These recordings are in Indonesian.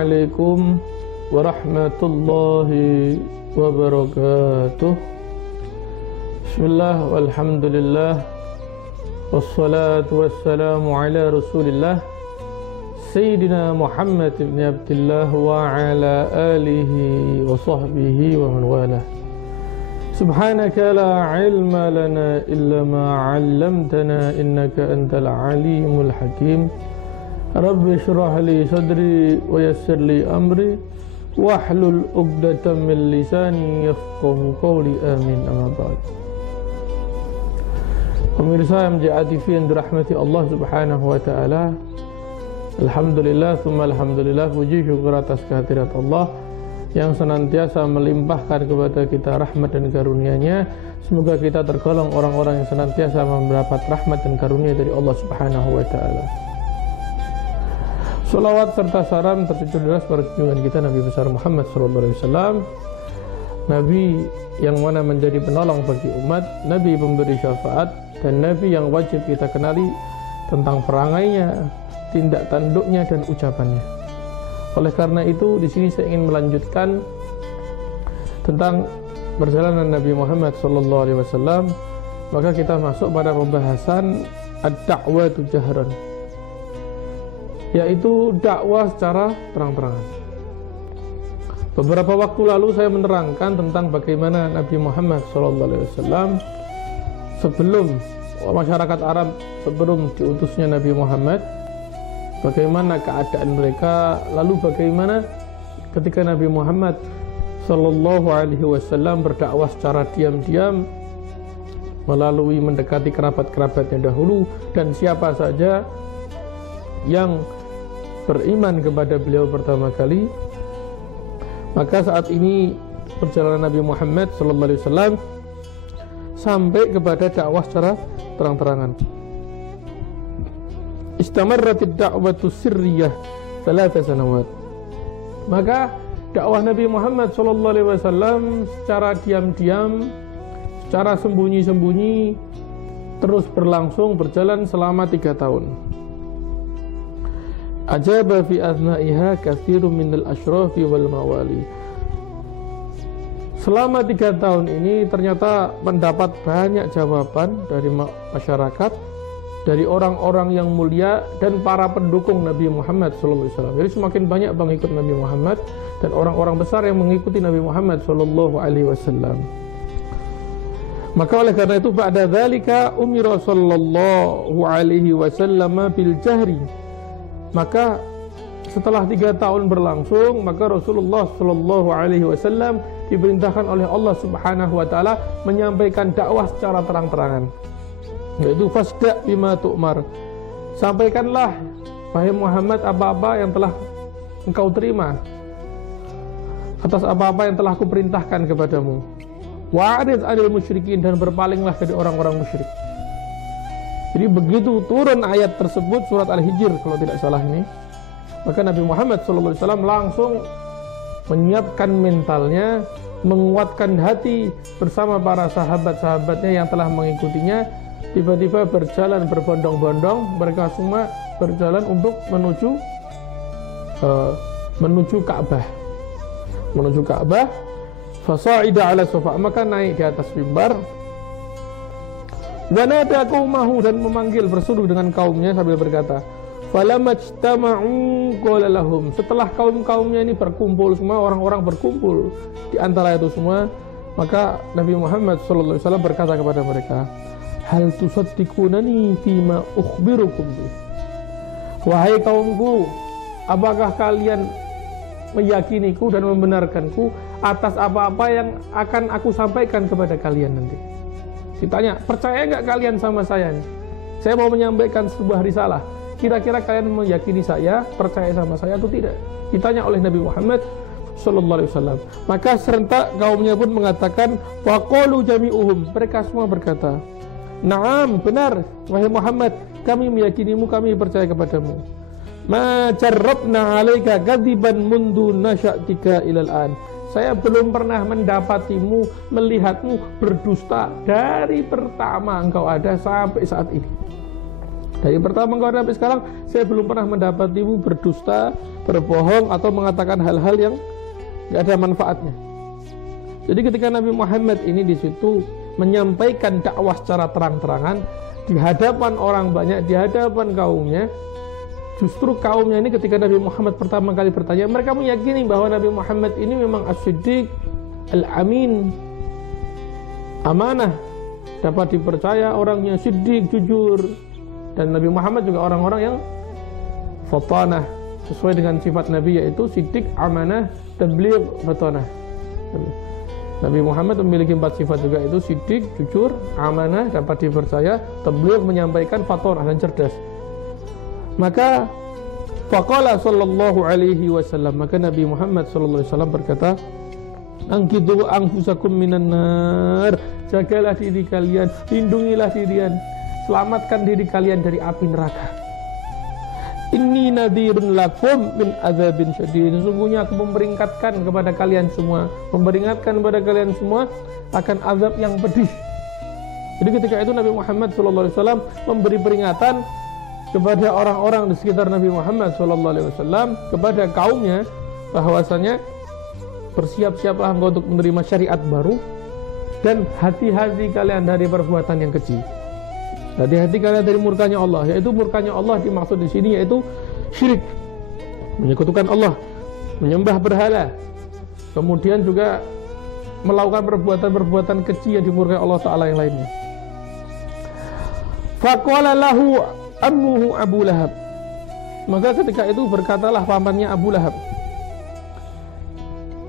Assalamualaikum warahmatullahi wabarakatuh. Bismillah walhamdulillah wassalatu wassalamu ala rasulillah Sayyidina Muhammad ibn Abdullah wa ala alihi wa sahbihi wa man wala. Subhanaka la ilma lana illa ma 'allamtana innaka antal alimul hakim. Rabbi shrah li sadri wa yassir li amri wahlul 'uqdatam min lisani yafqahu qawli. Amin. Amma ba'd. Pemirsa MJA TV yang dirahmati Allah Subhanahu wa taala. Alhamdulillah, tsumma alhamdulillah, puji syukur atas kehadirat Allah yang senantiasa melimpahkan kepada kita rahmat dan karunia-Nya. Semoga kita tergolong orang-orang yang senantiasa mendapat rahmat dan karunia dari Allah Subhanahu wa taala. Salawat serta salam tercurah deras pada junjungan kita Nabi besar Muhammad sallallahu alaihi wasallam, Nabi yang mana menjadi penolong bagi umat, Nabi pemberi syafaat, dan Nabi yang wajib kita kenali tentang perangainya, tindak tanduknya, dan ucapannya. Oleh karena itu, di sini saya ingin melanjutkan tentang perjalanan Nabi Muhammad sallallahu alaihi wasallam. Maka kita masuk pada pembahasan ad-da'watu jahran, yaitu dakwah secara terang-terangan. Beberapa waktu lalu saya menerangkan tentang bagaimana Nabi Muhammad SAW sebelum masyarakat Arab, sebelum diutusnya Nabi Muhammad, bagaimana keadaan mereka, lalu bagaimana ketika Nabi Muhammad SAW berdakwah secara diam-diam melalui mendekati kerabat-kerabatnya dahulu, dan siapa saja yang beriman kepada beliau pertama kali. Maka saat ini perjalanan Nabi Muhammad SAW sampai kepada dakwah secara terang-terangan. Istamarratid da'watu sirriyah 3 sanawat. Maka dakwah Nabi Muhammad SAW secara diam-diam, secara sembunyi-sembunyi terus berlangsung, berjalan selama 3 tahun. Ajaba fi athna'iha katsirun minal asyrafi wal mawali. Selama 3 tahun ini ternyata mendapat banyak jawaban dari masyarakat, dari orang-orang yang mulia dan para pendukung Nabi Muhammad SAW. Jadi semakin banyak pengikut Nabi Muhammad dan orang-orang besar yang mengikuti Nabi Muhammad SAW. Maka oleh karena itu, ba'da dzalika umira sallallahu alaihi wasallam bil jahri. Maka setelah 3 tahun berlangsung, maka Rasulullah Shallallahu Alaihi Wasallam diperintahkan oleh Allah Subhanahu Wa Taala menyampaikan dakwah secara terang-terangan, yaitu fasda bima tu'mar. Sampaikanlah wahai Muhammad apa-apa yang telah engkau terima atas apa-apa yang telah kuperintahkan kepadamu. Wa'rid 'anil musyrikin, dan berpalinglah dari orang-orang musyrik. Jadi begitu turun ayat tersebut, surat Al-Hijr kalau tidak salah ini, maka Nabi Muhammad SAW langsung menyiapkan mentalnya, menguatkan hati bersama para sahabat-sahabatnya yang telah mengikutinya. Tiba-tiba berjalan berbondong-bondong, mereka semua berjalan untuk menuju Ka'bah. Menuju Ka'bah, fasa'ida 'ala sofa, maka naik di atas mimbar. Wanada qaumahu, dan memanggil, berseru dengan kaumnya sambil berkata, falamajtama'u qala lahum. Setelah kaum-kaumnya ini berkumpul semua, orang-orang berkumpul di antara itu semua, maka Nabi Muhammad SAW berkata kepada mereka, hal tusaddiqunani fima ukhbirukum bih. Wahai kaumku, apakah kalian meyakiniku dan membenarkanku atas apa-apa yang akan aku sampaikan kepada kalian nanti? Ditanya, percaya nggak kalian sama saya nih? Saya mau menyampaikan sebuah risalah. Kira-kira kalian meyakini saya, percaya sama saya atau tidak? Ditanya oleh Nabi Muhammad SAW. Maka serentak kaumnya pun mengatakan, faqalu jami'uhum. Mereka semua berkata, na'am, benar, wahai Muhammad, kami meyakinimu, kami percaya kepadamu. Ma jarrabna 'alaika kadiban mundu nasya'tika ilal an. Saya belum pernah mendapatimu, melihatmu berdusta dari pertama engkau ada sampai saat ini. Dari pertama engkau sampai sekarang saya belum pernah mendapatimu berdusta, berbohong atau mengatakan hal-hal yang tidak ada manfaatnya. Jadi ketika Nabi Muhammad ini di situ menyampaikan dakwah secara terang-terangan di hadapan orang banyak, di hadapan kaumnya, justru kaumnya ini ketika Nabi Muhammad pertama kali bertanya, mereka meyakini bahwa Nabi Muhammad ini memang as-siddiq, al-amin, amanah, dapat dipercaya, orangnya siddiq, jujur. Dan Nabi Muhammad juga orang-orang yang fatanah, sesuai dengan sifat Nabi, yaitu siddiq, amanah, tabligh, fatanah. Nabi Muhammad memiliki 4 sifat juga, itu siddiq, jujur, amanah, dapat dipercaya, tabligh, menyampaikan, fatanah, dan cerdas. Maka faqala sallallahu alaihi wasallam, maka Nabi Muhammad sallallahu alaihi wasallam berkata, angkidu anfusakum minan nar, jagalah diri kalian, lindungilah dirian, selamatkan diri kalian dari api neraka. Inni nadhirun lakum min adzabin syadid, sesungguhnya aku memperingatkan kepada kalian semua, akan azab yang pedih. Jadi ketika itu Nabi Muhammad SAW memberi peringatan kepada orang-orang di sekitar Nabi Muhammad SAW, kepada kaumnya, bahwasanya bersiap-siaplah engkau untuk menerima syariat baru, dan hati-hati kalian dari perbuatan yang kecil. Hati-hati kalian dari murkanya Allah, yaitu murkanya Allah dimaksud di sini yaitu syirik, menyekutukan Allah, menyembah berhala, kemudian juga melakukan perbuatan-perbuatan kecil yang dimurkai Allah Ta'ala yang lainnya. Faqala lahu ammuhu Abu Lahab, maka ketika itu berkatalah pamannya Abu Lahab,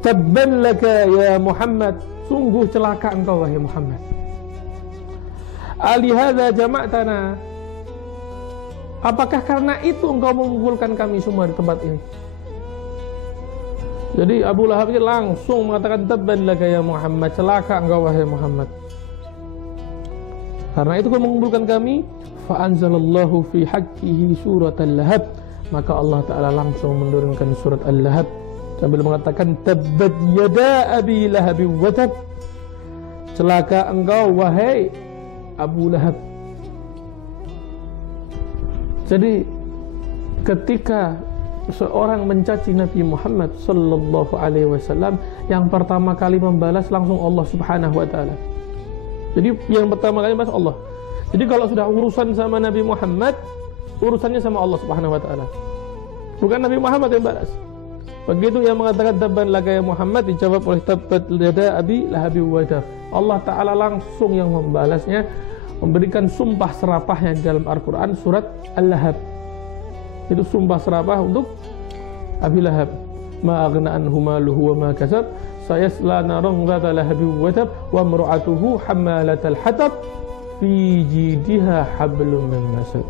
tabban laka ya Muhammad, sungguh celaka engkau wahai Muhammad. Alihadza jama'tana, apakah karena itu engkau mengumpulkan kami semua di tempat ini? Jadi Abu Lahab ini langsung mengatakan tabban laka ya Muhammad, celaka engkau wahai Muhammad. Karena itu kau mengumpulkan kami. Fa anzalallahu fi haqqihi surat Al-Lahab, maka Allah Ta'ala langsung menurunkan surat Al-Lahab sambil mengatakan tabbat yada abi lahab wa tab, celaka engkau wahai Abu Lahab. Jadi ketika seorang mencaci Nabi Muhammad sallallahu alaihi wasallam, yang pertama kali membalas langsung Allah Subhanahu wa taala. Jadi yang pertama kali membalas Allah. Jadi kalau sudah urusan sama Nabi Muhammad, urusannya sama Allah Subhanahu wa taala, bukan Nabi Muhammad yang balas. Begitu yang mengatakan tabban laka ya Muhammad, dijawab oleh tabbat yada abi lahab wa tab. Allah Ta'ala langsung yang membalasnya, memberikan sumpah serapahnya di dalam Al-Quran surat Al-Lahab. Itu sumpah serapah untuk Abi Lahab. Ma aghna anhu maluhu wa ma kasab, sayasla naran dzata lahabin wa tab, wa imra'atuhu hammalatal hatab, fi jidha hablum min masad.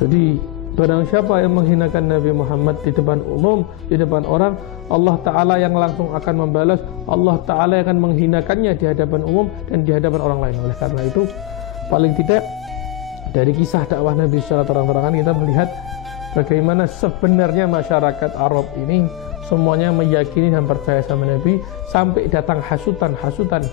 Jadi barang siapa yang menghinakan Nabi Muhammad di depan umum, di depan orang, Allah Ta'ala yang langsung akan membalas, Allah Ta'ala yang akan menghinakannya di hadapan umum dan di hadapan orang lain. Oleh karena itu, paling tidak dari kisah dakwah Nabi secara terang-terangan kita melihat bagaimana sebenarnya masyarakat Arab ini semuanya meyakini dan percaya sama Nabi, sampai datang hasutan-hasutan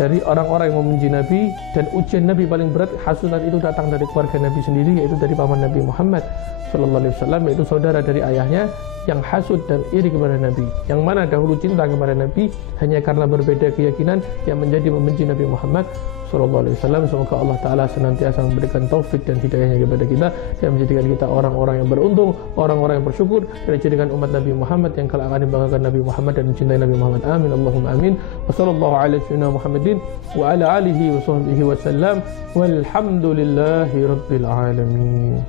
dari orang-orang yang membenci Nabi. Dan ujian Nabi paling berat, hasutan itu datang dari keluarga Nabi sendiri, yaitu dari paman Nabi Muhammad SAW, yaitu saudara dari ayahnya, yang hasud dan iri kepada Nabi, yang mana dahulu cinta kepada Nabi hanya karena berbeda keyakinan yang menjadi membenci Nabi Muhammad SAW. Semoga Allah Ta'ala senantiasa memberikan taufik dan hidayahnya kepada kita, dan menjadikan kita orang-orang yang beruntung, orang-orang yang bersyukur, dan menjadikan umat Nabi Muhammad yang kelak akan dibanggakan Nabi Muhammad dan mencintai Nabi Muhammad. Amin Allahumma amin. Wassallallahu ala sayyidina Muhammadin wa ala alihi wa sahbihi wa sallam, walhamdulillahi rabbil alamin.